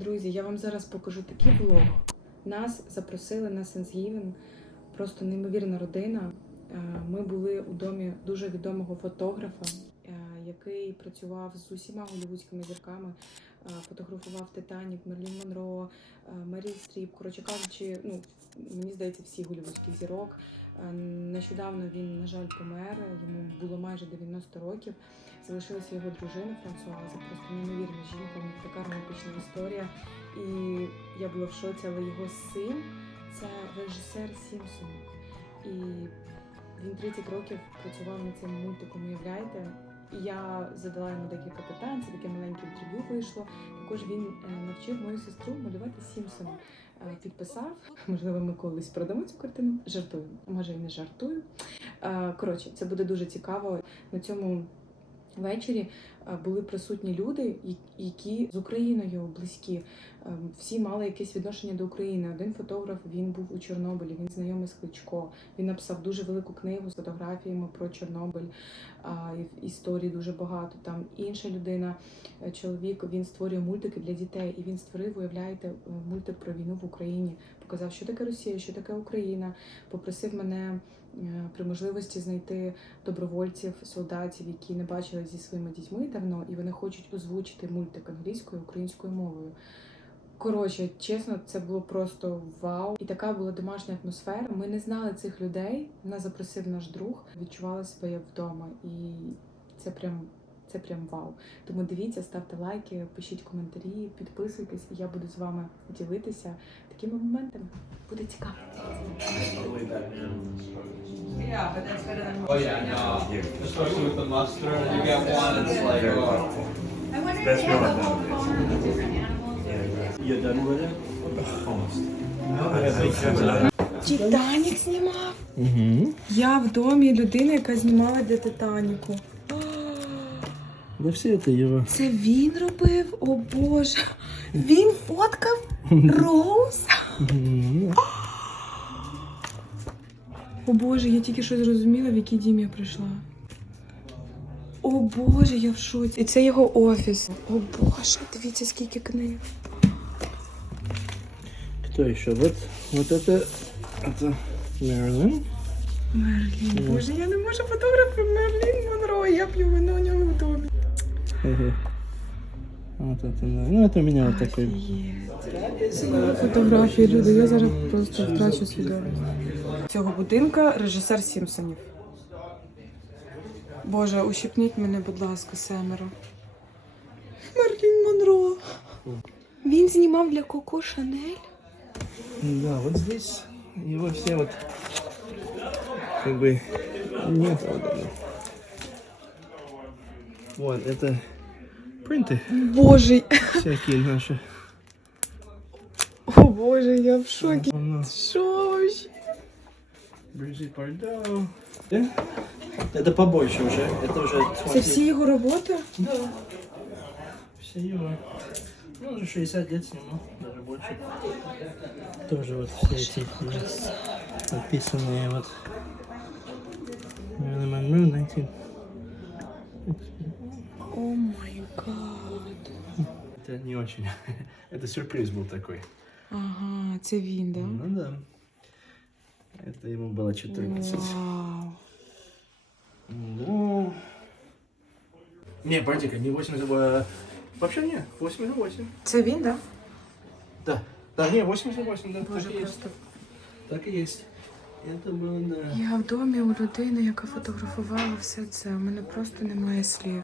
Друзі, я вам зараз покажу такий влог. Нас запросили на Thanksgiving, просто неймовірна родина. Ми були у домі дуже відомого фотографа, який працював з усіма голівудськими зірками, фотографував Титаніку, Мерлін Монро, Меріл Стріп, коротше кажучи, мені здається, всі голівудських зірок. Нещодавно він, на жаль, помер, йому було майже 90 років. Залишилася його дружина Франсуаза, просто неймовірна жінка, у них така романтична історія. І я була в шоці, але його син – це режисер Сімпсонів. І він 30 років працював над цим мультиком, уявляєте? І я задала йому декілька питань, це таке маленьке інтерв'ю вийшло. Також він навчив мою сестру малювати Сімпсонів. Підписав, можливо, ми колись продамо цю картину. Жартую, може і не жартую. Коротше, це буде дуже цікаво. На цьому ввечері були присутні люди, які з Україною близькі. Всі мали якесь відношення до України. Один фотограф, він був у Чорнобилі, він знайомий з Кличко. Він написав дуже велику книгу з фотографіями про Чорнобиль. Історій дуже багато. Там інша людина, чоловік, він створює мультики для дітей. І він створив, уявляєте, мультик про війну в Україні. Показав, що таке Росія, що таке Україна. Попросив мене при можливості знайти добровольців, солдатів, які не бачили зі своїми дітьми давно, і вони хочуть озвучити мультик англійською, українською мовою. Коротше, чесно, це було просто вау. І така була домашня атмосфера. Ми не знали цих людей, нас запросив наш друг, відчувала себе як вдома. І це прям вау. Тому дивіться, ставте лайки, пишіть коментарі, підписуйтесь, і я буду з вами ділитися такими моментами. Буде цікаво. Yeah, but that's better than oh yeah, no. Especially with the mustard, you get one, it's like oh. I wonder if they have a whole farm of different animals. You're done with it? Almost. Титанік знімав? Я в домі людина, яка знімала для Титаніку. Да все это его. Це він робив? О Боже! Він фоткав Роуз? О Боже, я тільки що зрозуміла, в який дім я прийшла. О Боже, я в шоці. І це його офіс. О Боже, дивіться, скільки книг. Кто еще? Вот это Мерлін. Мерлін. Боже, я не можу фотографувати Мерлін Монро. Я п'ю вино у нього в домі. Вот это, ну это у меня вот такой. Фотографії, люди, я зараз просто втрачу свідомість. Цього будинка режисер Сімпсонів. Боже, ущипніть мене, будь ласка, семеро. Мерлін Монро. Він знімав для Коко Шанель? Да, вот здесь его все вот как бы нет. Вот это принты. Боже. Всякие наши. О Боже, я в шокі. Що вообще? Бріджит Бордо. Это побольше уже. Это уже. Це всі його роботи? Да. Все его. Ну, уже 60 лет снимал, даже больше. Тоже вот все эти описанные вот. Мерлін Монро, 19. О май гад. Это не очень. Это сюрприз был такой. Ага, це він, да? Ну да. Это ему было 14. Вау. Ну. Не, погоди-ка, не 80. Вообще не, 88. Це він, да? Да. Да, не, 88, да. Боже, так и есть. просто. Так и есть. Это было, да. Я в домі у людини, яка фотографувала все це. У мене просто немає слів.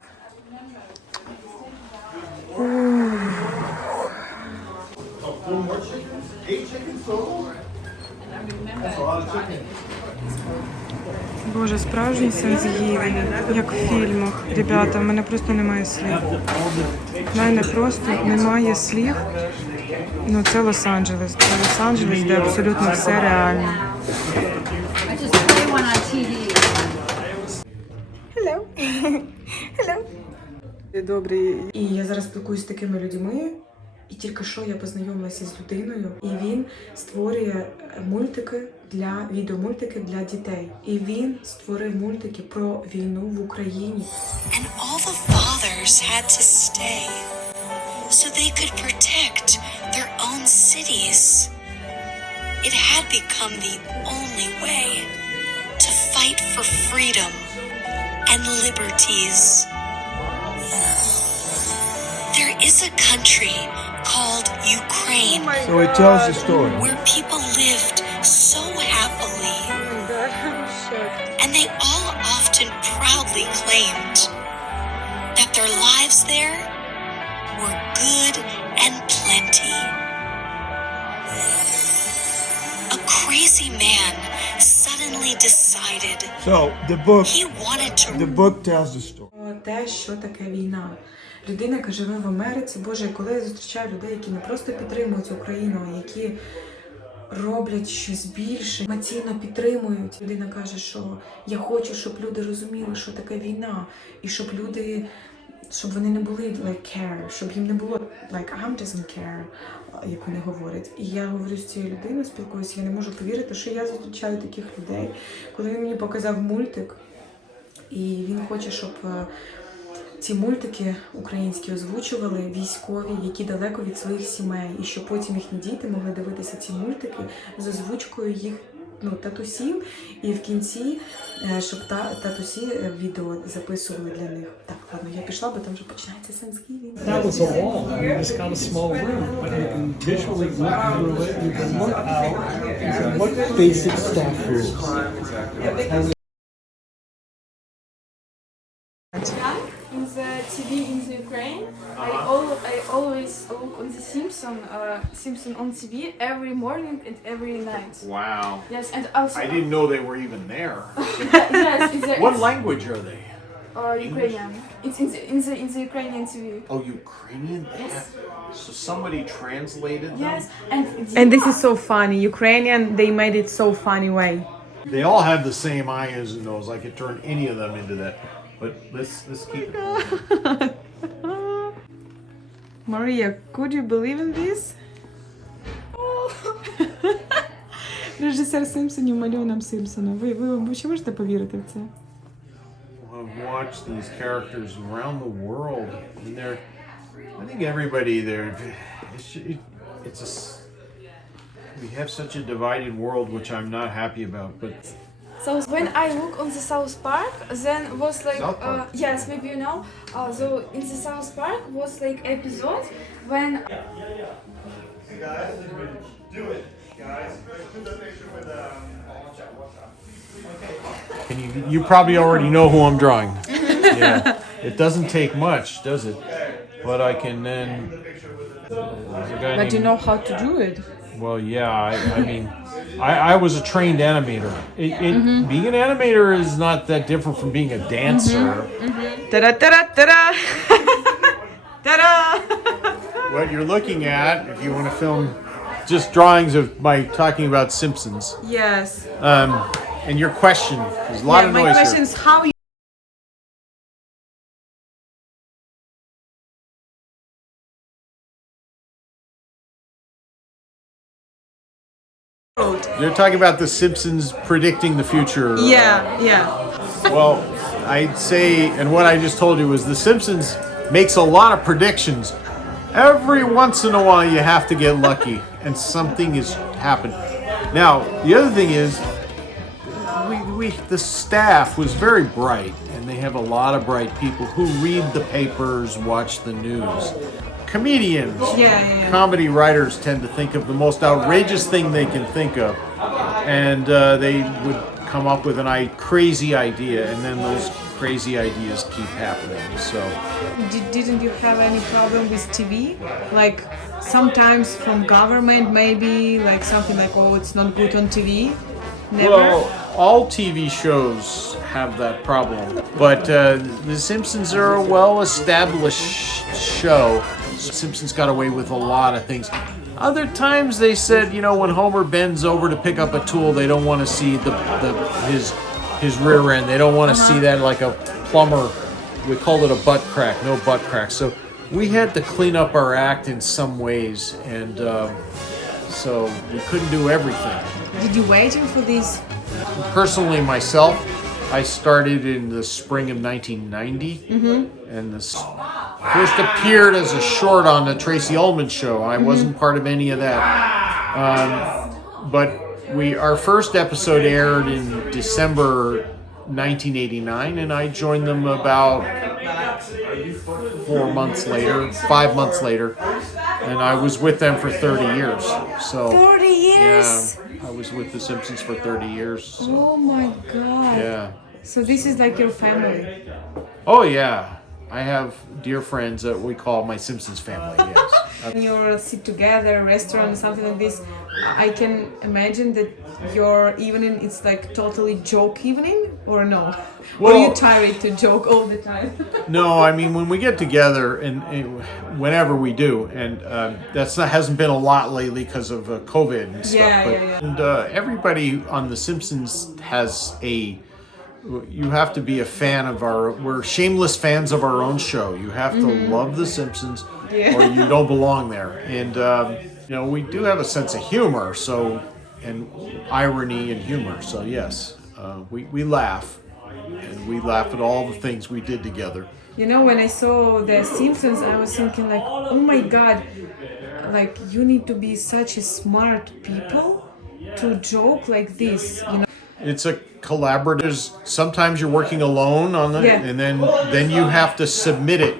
Боже, справжній Thanksgiving, як в фільмах. Ребята, в мене просто немає слів. В мене просто немає слів. Ну, це Лос-Анджелес. Це Лос-Анджелес, де абсолютно все реально. I just play one on TV. Hello. Hello. Добрий. І я зараз спілкуюся з такими людьми. І тільки що я познайомилася з людиною, і він створює мультики відеомультики для дітей. І він створив мультики про війну в Україні. And all the fathers had to stay. so they could protect their own cities. It had become the only way to fight for freedom and liberties. There is a country called Ukraine So it tells the story. where people lived so happily, and they all often proudly claimed that their lives there were good and plenty. A crazy man suddenly decided So he wanted to the book tells the story. Те, що таке війна. Людина, яка живе в Америці, Боже, коли я зустрічаю людей, які не просто підтримують Україну, а які роблять щось більше, емоційно підтримують. Людина каже, що я хочу, щоб люди розуміли, що таке війна, і щоб люди, щоб вони не були like care, щоб їм не було like I'm doesn't care, як вони говорять. І я говорю з цією людиною, спілкуюся, я не можу повірити, що я зустрічаю таких людей. Коли він мені показав мультик, і він хоче, щоб ці мультики українські озвучували військові, які далеко від своїх сімей, і щоб потім їхні діти могли дивитися ці мультики з озвучкою їх татусів, і в кінці, щоб татусі відео записували для них. Так, ладно, я пішла, бо там вже починається Thanksgiving. That was a wall. I mean, it's got a small room, but you can visually look through it. You can look out. You can look Basic staff rules. In the TV in the Ukraine, I always look on the Simpsons on TV every morning and every night. Wow. Yes, and also I didn't know they were even there. yes, What language are they? Ukrainian. It's in the Ukrainian TV. Oh, Ukrainian? Yes. So somebody translated them? Yes, And this is so funny. Ukrainian, they made it so funny way. They all have the same eyes and nose. I could turn any of them into that. But let's keep it moving. Maria, could you believe in this? Режисер Сімпсонів малює нам Сімпсона. Ви ще можете повірити в це? I've watched these characters around the world, and I think everybody there, we have such a divided world, which I'm not happy about, but so when I look on the South Park, then was like South Park? yes, maybe you know. So in the South Park was like episode when you probably already know who I'm drawing. Yeah, it doesn't take much, does it? But I can then. But you know how to do it. Well, yeah, I mean, I was a trained animator. Being an animator is not that different from being a dancer. Ta-da, ta-da, ta-da! Ta-da! What you're looking at, if you want to film just drawings of my talking about Simpsons, Yes. and your question, there's a lot of my noise question here. is how you You're talking about the Simpsons predicting the future. Yeah. Well, I'd say, and what I just told you was the Simpsons makes a lot of predictions. Every once in a while you have to get lucky and something has happened. Now, the other thing is, the staff was very bright, and they have a lot of bright people who read the papers, watch the news. Comedians, comedy writers tend to think of the most outrageous thing they can think of, and they would come up with a crazy idea, and then those crazy ideas keep happening. So, didn't you have any problem with TV? Like sometimes from government, maybe like something like, oh, it's not good on TV. Never. well, all TV shows have that problem, but The Simpsons are a well-established show. Simpsons got away with a lot of things. Other times they said, when Homer bends over to pick up a tool, they don't want to see his rear end. They don't want to see that like a plumber. We called it a butt crack, no butt crack. So we had to clean up our act in some ways, and so we couldn't do everything. Did you waiting for this? Personally, myself, I started in the spring of 1990, and first appeared as a short on the Tracy Ullman show. I wasn't part of any of that. But our first episode aired in December 1989, and I joined them about 5 months later, and I was with them for 30 years. So 30 years? Yeah, I was with the Simpsons for 30 years. So, Oh my god. yeah. So this is like your family. Oh yeah. I have dear friends that we call my Simpsons family, yes. When you sit together, restaurant, something like this, I can imagine that your evening it's like totally joke evening, or no? Or Well- you tired to joke all the time? No, I mean when we get together, and whenever we do, and hasn't been a lot lately because of COVID and stuff. Yeah. And everybody on The Simpsons has you have to be a fan of we're shameless fans of our own show. You have to love The Simpsons, or you don't belong there. And we do have a sense of humor, and irony and humor. So yes, we laugh. And we laugh at all the things we did together. When I saw The Simpsons, I was thinking like, oh my god, like you need to be such a smart people to joke like this. It's a collaborative. Sometimes you're working alone on it, Yeah. and then you have to submit it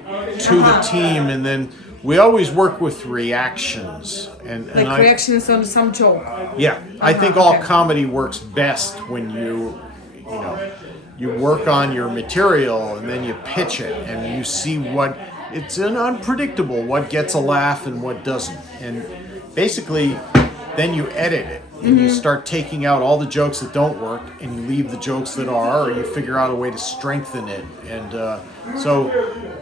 to the team, and then we always work with reactions. And Reactions on some joke. Yeah, I think all okay. comedy works best when you work on your material and then you pitch it and you see it's unpredictable what gets a laugh and what doesn't. And basically, then you edit it and you start taking out all the jokes that don't work and you leave the jokes that are, or you figure out a way to strengthen it. And so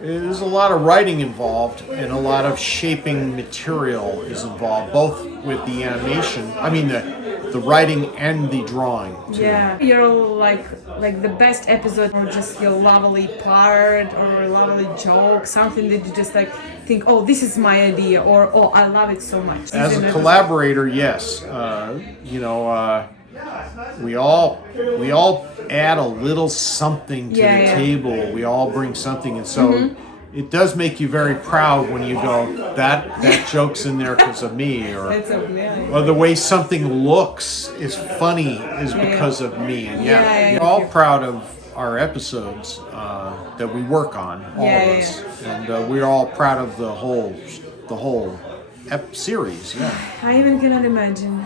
there's a lot of writing involved and a lot of shaping material is involved, both with the animation, the writing and the drawing too. Yeah, you're like the best episode, or just your lovely part or a lovely joke, something that you just like think, oh, this is my idea, or oh, I love it so much. As a collaborator, yes, we all add a little something to the table. We all bring something, and so it does make you very proud when you go, that joke's in there because of me, or That's amazing. the way something looks is funny is because of me. And we're all proud of our episodes that we work on, all of us, and we're all proud of the whole series. Yeah. I even cannot imagine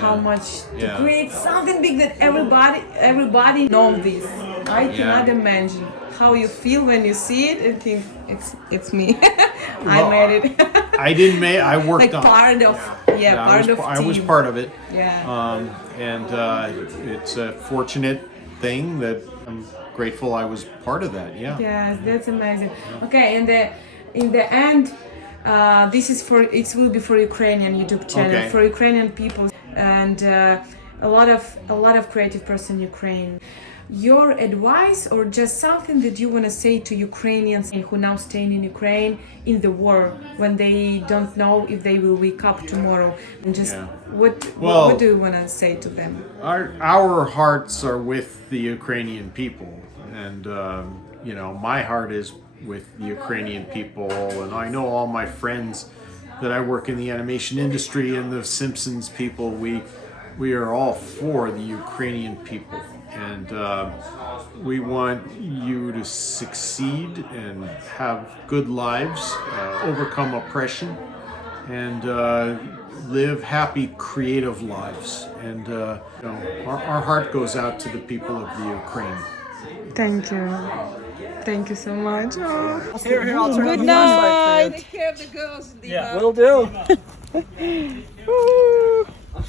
how much to create something big that everybody knows this. I cannot imagine how you feel when you see it and think it's me. I made it. I didn't make. I worked on part of I was part of it. Yeah. And it's a fortunate thing that I'm grateful I was part of that. Yeah. Yes, that's amazing. Okay, and in the end, it will be for Ukrainian YouTube channel, for Ukrainian people, and a lot of creative person in Ukraine. Your advice, or just something that you want to say to Ukrainians who now staying in Ukraine in the war, when they don't know if they will wake up tomorrow, and just what do you want to say to them? Our hearts are with the Ukrainian people, and my heart is with the Ukrainian people, and I know all my friends that I work in the animation industry and the Simpsons people. We are all for the Ukrainian people, and we want you to succeed and have good lives, overcome oppression, and live happy, creative lives. And our heart goes out to the people of the Ukraine. Thank you. Thank you so much. Oh. Here, I'll turn Good on the flashlight for you. night. Take care of the girls. Yeah, will do.